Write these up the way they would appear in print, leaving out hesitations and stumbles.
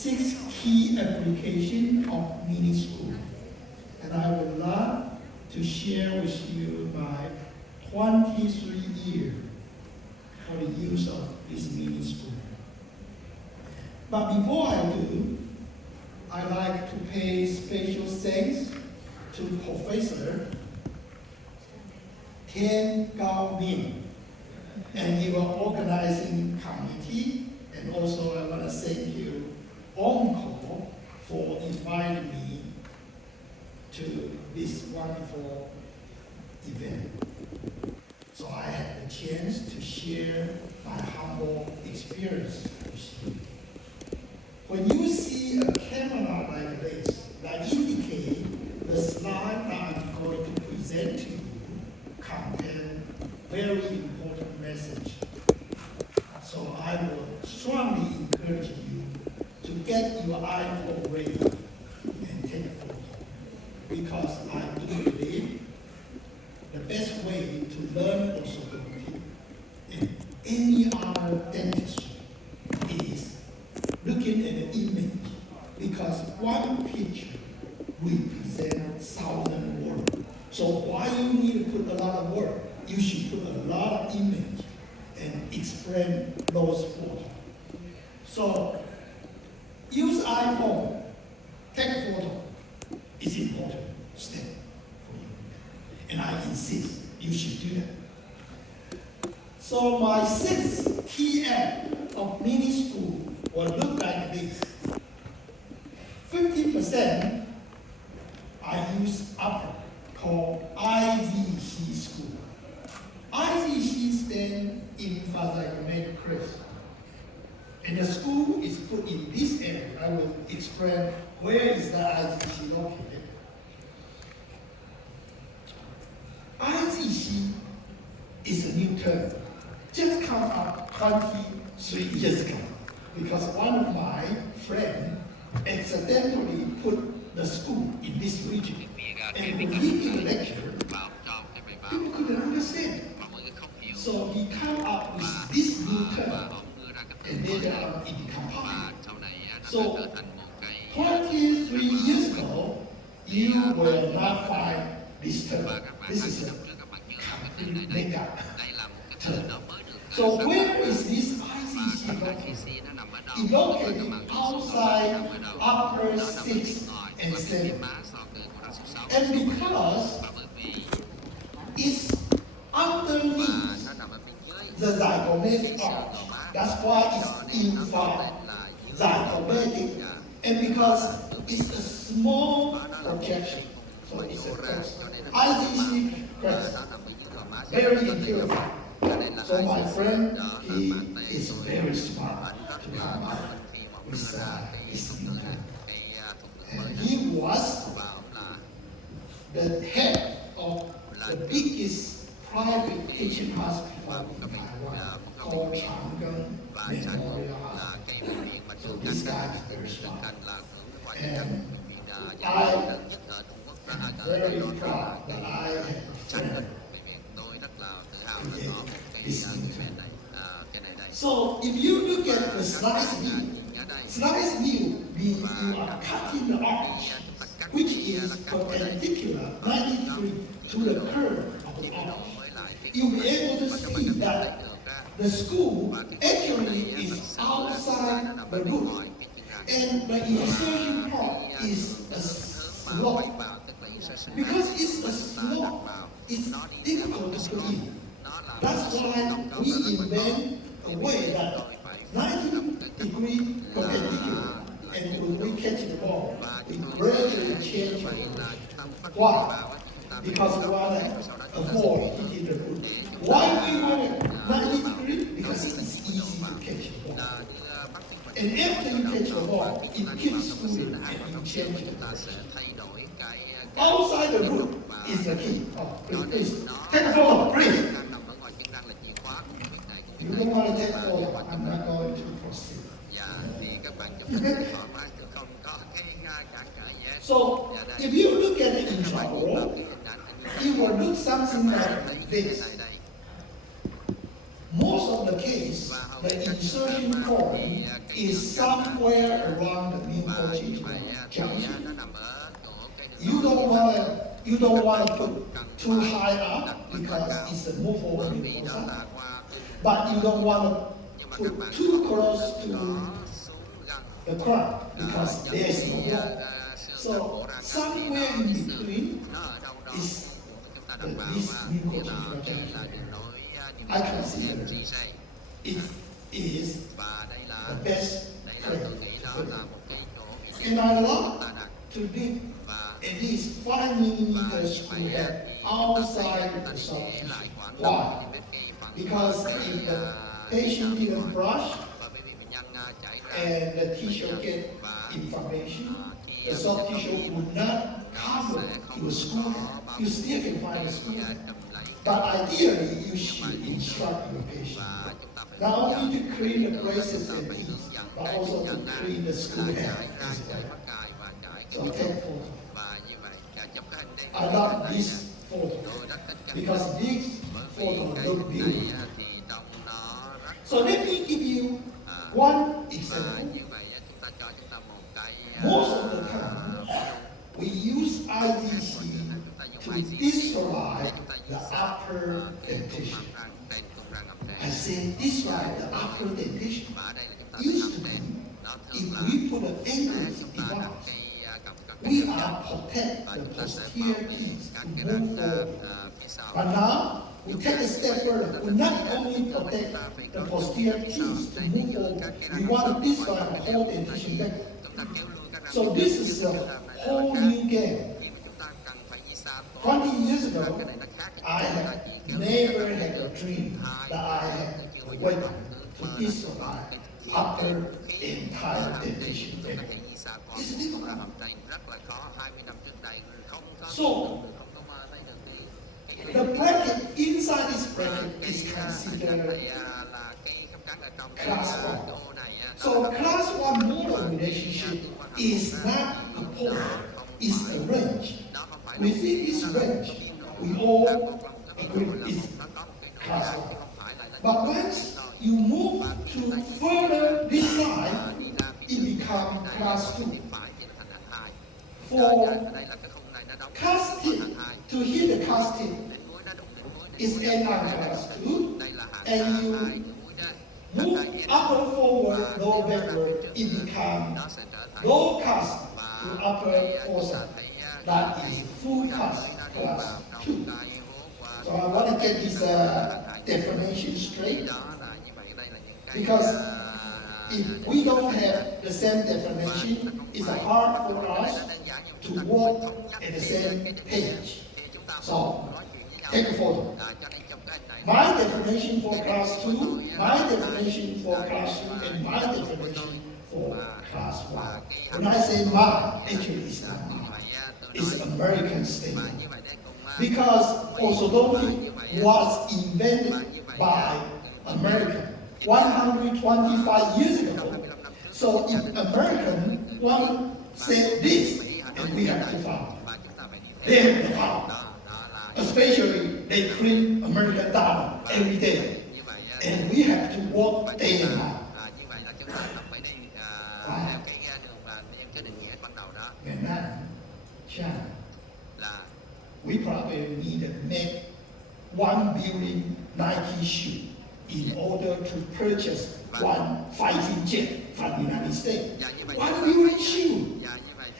6 key applications of mini school. And I would love to share with you my 23 years for the use of this mini school. But before I do, I like to pay special thanks to Professor Tian Gao Min and your organizing committee, and also I want to thank you, Encore, for inviting me to this wonderful event. So I had the chance to share my humble experience with you. When you see a camera like this, that indicates the slide that I'm going to present to you contain very important message. So I will strongly encourage you to get your iPhone ready and take a photo, because I do believe the best way to learn orthodontics and any other dentistry is looking at the image, because one picture will present 1,000 words. So why you need to put a lot of work? You should put a lot of image and explain those photos. So use iPhone, take a photo. It's important step for you. And I insist you should do that. So my 6 key app of mini school will look like this. 50% I use Apple, called IZC school. IZC stands in Physiognomic Crest. And the school is put in this area. I will explain where is the IZC located. IZC is a new term. Just come up 23 years ago, because one of my friends accidentally put the school in this region. And when he gave a lecture, people couldn't understand. So he came up with this new term, and later on it became popular. So 23 years ago, you will not find this term. This is a complete makeup term. So where is this ICC located? It located outside upper 6 and 7. And because it's underneath the zygomatic arch, that's why it's infra zygomatic. And because it's a small projection, so it's a crest. IZC crest, very intuitive. So my friend, he is very smart to come up with this new term. And he was the head of the biggest private teaching hospital in Taiwan, called Chang'an Memorial Hospital. So this guy is very smart. And I am very proud that I have a friend this new term. So if you look at the slice view means you are cutting the arch, which is perpendicular 90 degrees to the curve of the arch. You'll be able to see that the school actually is outside the roof, and the insertion part is a slope. Because it's a slope, it's difficult to put in. That's why we invent a way that 90 degrees perpendicular, and when we catch the ball, we gradually change the direction. Why? Because we want to avoid hitting the roof. Why we want it 90 degrees? Because it is easy to catch the ball. And after you catch the ball, it keeps moving and you change the direction. Outside the roof is the key. Oh, please, take a photo, please. You don't want to take a photo, I'm not going to proceed. So, if you look at the intraoral, it will look something like this. Most of the case, the insertion point is somewhere around you don't want to put too high up because it's a move over in Kosa. But you don't want to put too close to the ground because there's no wall. So somewhere in between is this new projection. I consider it is the best place to put. And I love to dig at least 5 millimeters square head outside the soft tissue. Why? Because if the patient didn't brush and the tissue get inflammation, the soft tissue would not cover your school. You still can find a school. But ideally, you should instruct your patient not only to clean the braces and teeth, but also to clean the school hair as well. So take photo. I love this photo because this photo look beautiful. So let me give you one example. Most of the time, we use IDC to describe the upper dentition. I said describe the upper dentition. Used to be, if we put an angle device, we are protect the posterior teeth to move forward. But now, we take a step further. We not only protect the posterior teeth to move forward, we want to describe the whole dentition back. So this is a whole new game. 20 years ago, I had never had a dream that I had a weapon to describe upper entire dentition back. It's difficult. So, the bracket inside this bracket is considered class 1. So class 1 molar relationship is not a pole, it's a range. Within this range, we all agree it's class 1. But once you move to further this side, it becomes class 2. For cast tip, to hit the cast tip, is end on class 2, and you move upper forward, lower backward, it becomes low cast to upper fossa. That is full cast class 2. So I want to get this definition straight, because if we don't have the same definition, it's hard for us to walk at the same page. So, take a photo. My definition for class 2, my definition for class 2, and my definition for class 1. When I say my, actually it's not mine. It's American statement. Because orthodontic was invented by American 125 years ago. So if American one said this, and we have to follow. They have to follow. Especially they clean American dollar every day. And we have to walk day and night. Right. Vietnam, China. We probably need to make 1 billion Nike shoe in order to purchase one fighting jet from the United States. 1 billion shoe.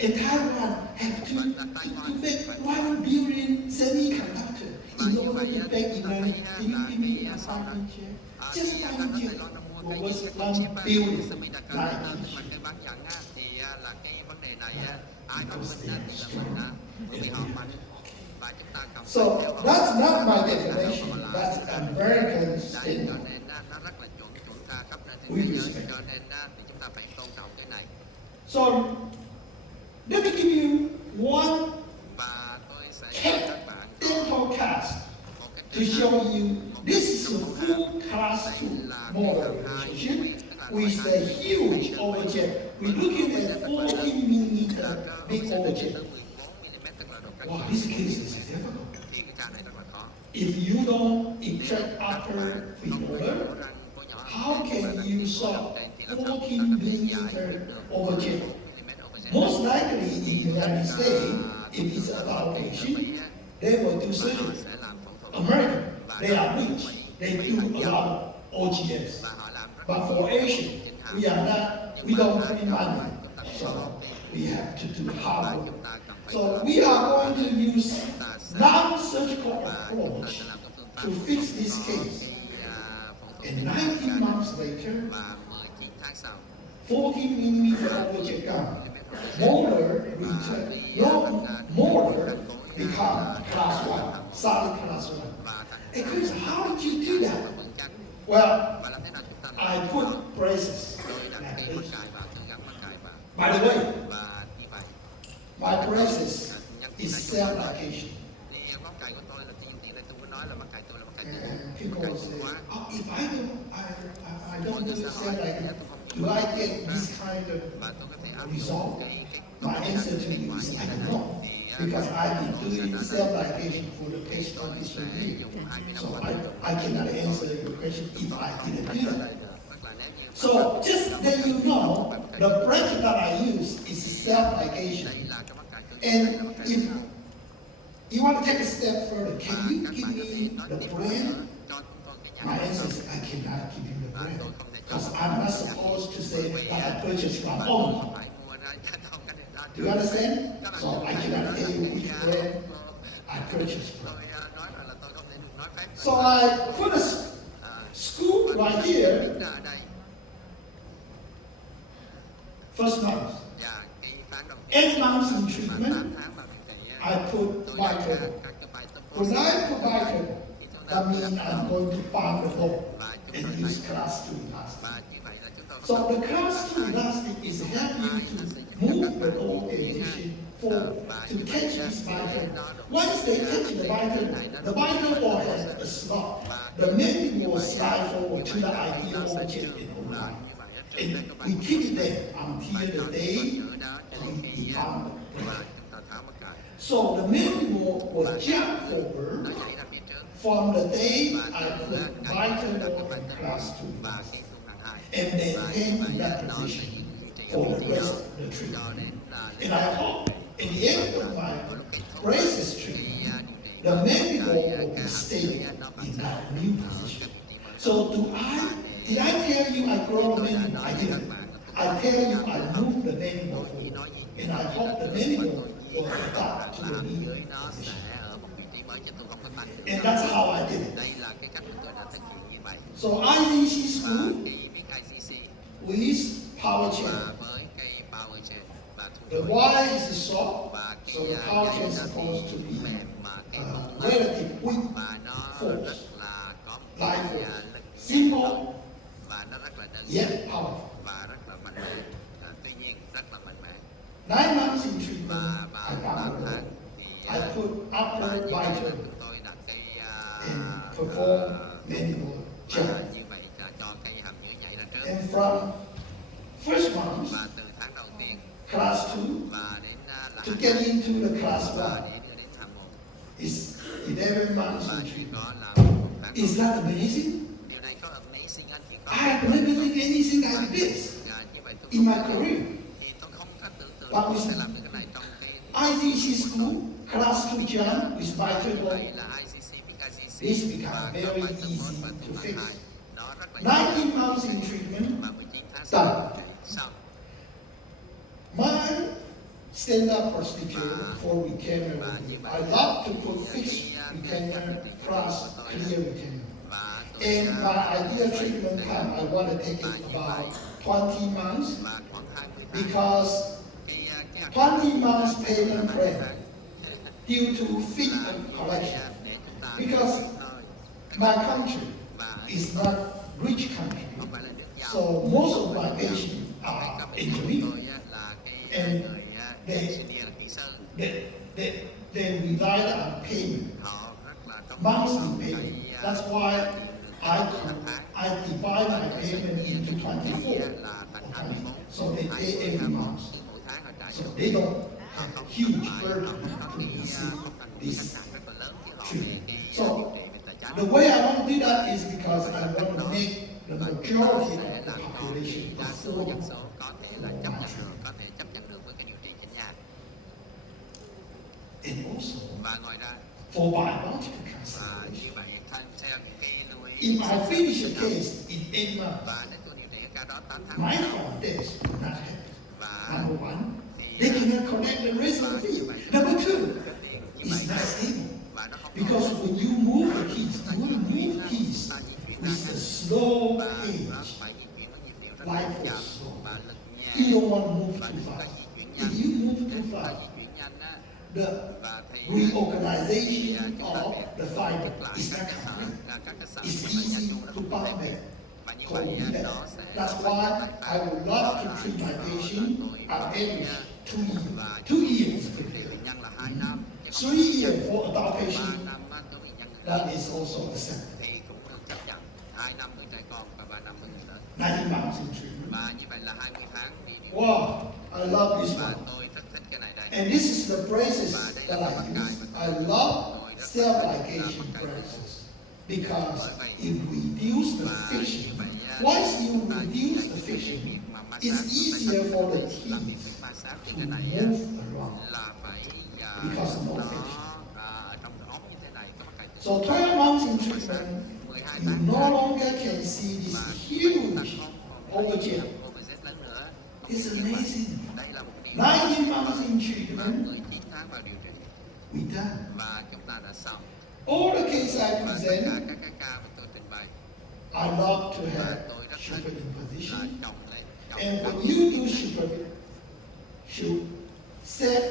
And Taiwan have to make 1 billion semiconductor in order to make United States. Can you give me a fighting jet? Just fighting jet was 1 billion Nike shoe. Because they are strong and so that's not my definition, that's American statement. We respect. So let me give you one dental cast to show you this is a full class 2 molar relationship with a huge overjet. We're looking at 14 millimeter big overjet. Wow, this case is difficult. If you don't extract upper premolar, how can you solve 14 millimeter overjet? Most likely in the United States, if it's adult patient, they will do và họ surgery. sẽ làm phẫu thuật. American, they are rich. They do a lot of OGS. Và họ làm rất But là for nhiều Asian, chỉnh hàm. we are not, we Nhưng mà don't ở put in châu money. Á chúng ta không So có tiền, we have to do và hard work. chúng ta cần phải So làm we are going to use chúng ta sẽ non-surgical và chúng ta approach sẽ làm các phương pháp to fix this có case. cái phẫu thuật And chỉnh 19 hàm months later, và 19 tháng sau 14 millimeter overjet gum. Molar return, no molar become class 1, solid class 1. và tăng Hey Chris, how did you do và that? vững chắc. Well, Và làm thế nào chúng ta làm I được put đó? braces Tôi đặt like cái mắc this. cài vào, tôi gắn mắc cài vào By the way, và như vậy. my braces Nhân tiện is đây chúng ta self-ligation. thì mắc cài của tôi là nhân tiện đây tôi muốn nói là mắc cài tôi là mắc cài tự And mắc people cài say, tự quá. oh, if I don't do self-ligation, do I get this kind of Và tôi có thể áp dụng result? cái My answer to you is I don't know. Because I've been doing self-ligation for the past 23 years. So I cannot answer your question if I didn't do that. So just that you know, the bracket that I use is self-ligation. And if you want to take a step further, can you give me the brand? My answer is I cannot give you the brand. Because I'm not supposed to say that I purchased from Omni. Do you understand? So I cannot tell you which brand I purchased from. So I put a screw right here, first month. 8 months in treatment, I put Vital. When I put Vital, that means I'm going to pound the hole and use class 2 elastic. So the class 2 elastic is helping to move the old adhesion forward to catch this Vital. Once they catch the Vital will have a slot. The mending will slide forward to the ideal object in online. And we keep it there until the day we found it. So the mending will jump forward from the day I put Vital in class 2 elastic. And then hang in that position for the rest of the treatment. And I hope at the end of my braces treatment, the mandible will be stable in that new position. So did I tell you I grow the mandible? I didn't. I tell you I move the mandible forward. And I hope the mandible will adapt to the new position. And that's how I did it. So IDC screw with power chain. The wire is soft, so the power chain is supposed to be relative weak force, light force, simple yet powerful. 9 months in treatment, I found it. I put upper Vital and perform mandible jump. And from first month, class 2, to get into the class 1 is 11 months in treatment. Is that amazing? I have never done anything like this in my career. But with ITC school, class 2 jump with Vital, this becomes very easy to fix. 19 months in treatment, done. My stand-up procedure for retainer, I love to put fixed retainer plus clear retainer. And my ideal treatment time, I want to take it about 20 months because 20 months payment plan due to fee collection. Because my country is not rich country, so most of my patients are engineers, and they rely on payment, monthly payment. That's why I divide my payment into 24. So they pay every month. So they don't have a huge burden to receive this treatment. So the way I want to do that is because I want to make the majority of the population affordable for my treatment. Và ngoài ra for biological và consideration. như vậy theo những cái lưu ý If I finish a case in 8 months, và nếu tôi điều trị cái ca đó 8 tháng my founders will not happen. và Number one, they cannot connect the rest of the field. Number two, it's not stable. và nó không Because when you move the keys, you want to move the keys with a slow và page. phải di chuyển với nhịp điệu rất Life là is chậm slow. và lực nhẹ You don't want to move và too đừng có fast. di chuyển If nhanh. you move Nếu too chúng ta fast, di chuyển nhanh á the và thì reorganization chúng ta of việc the tổ fiber chức lại is các not cái sở complete. các cái sở It's như vậy nha easy chú nó to không bounce đẹp back. và như vậy Cold nó sẽ That's why I would love to treat my patient on average 2 years. và 2 years. điều bệnh nhân là 2 năm chứ không 3 phải years for adult 3 patient. năm á, đối với bệnh nhân người That lớn is also accepted. thì cũng được chấp nhận 2 năm với trẻ con và 3 năm với người lớn 90 months in treatment. và như vậy là 20 tháng đi điều trị Wow, I love this và one. tôi rất thích cái này đây And this is the braces và đây that là I cái băng cài use. mà I tôi love tôi rất self-ligation braces because it reduces the và như friction. vậy Once you chúng ta reduce dạy the cái friction, việc mà it's massage easier for the làm việc teeth massage to như thế này move around. là phải Because no nó friction. ở trong cái ống như thế này các bác cài So 12 months in massage treatment, 12 you tháng no longer can see this và huge overjet. overjet lớn nữa. It's amazing. Đây là một điều 19 months in và treatment, 19 tháng vào điều trị we done. và chúng ta đã xong All the cases I và tất cả present, các cái ca mà tôi trình bày I love to và have tôi rất thích superimposition. là chồng lên And chồng when you do set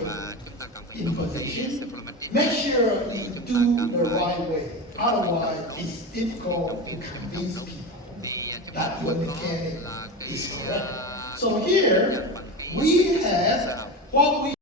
và chúng ta cần phải dùng superimposition, supplementation. make sure you do the right way. Otherwise, it's difficult to convince people Thì chúng that ta your có mechanic là cái is correct. So here, we have what we